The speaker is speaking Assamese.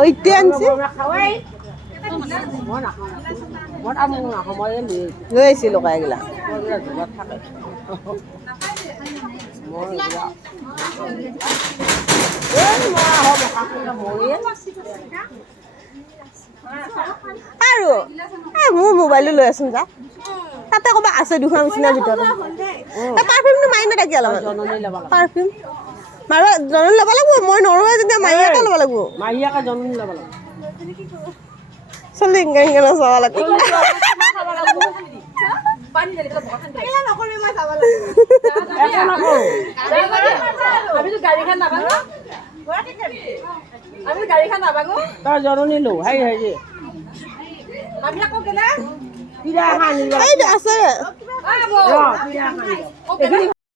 ওইটা আনছি লৈ আহিছিলো কাইগিলা আৰু মোৰ মোবাইলটো লৈ আছোন যা তাতে ক'ৰবাত আছে দুখন নিচিনাৰ ভিতৰত পাৰফিউমটো মাৰি নাথাকি অলপমান পাৰফিউম মাৰিব জননী ল'ব লাগিব মই নৰোৱে যেতিয়া মাহীয়াকে ল'ব লাগিব মাহীয়াকে জননী ল'ব লাগিব চলি ইংগে ইংগে চাব লাগিব তই জননী লো হেৰি আছে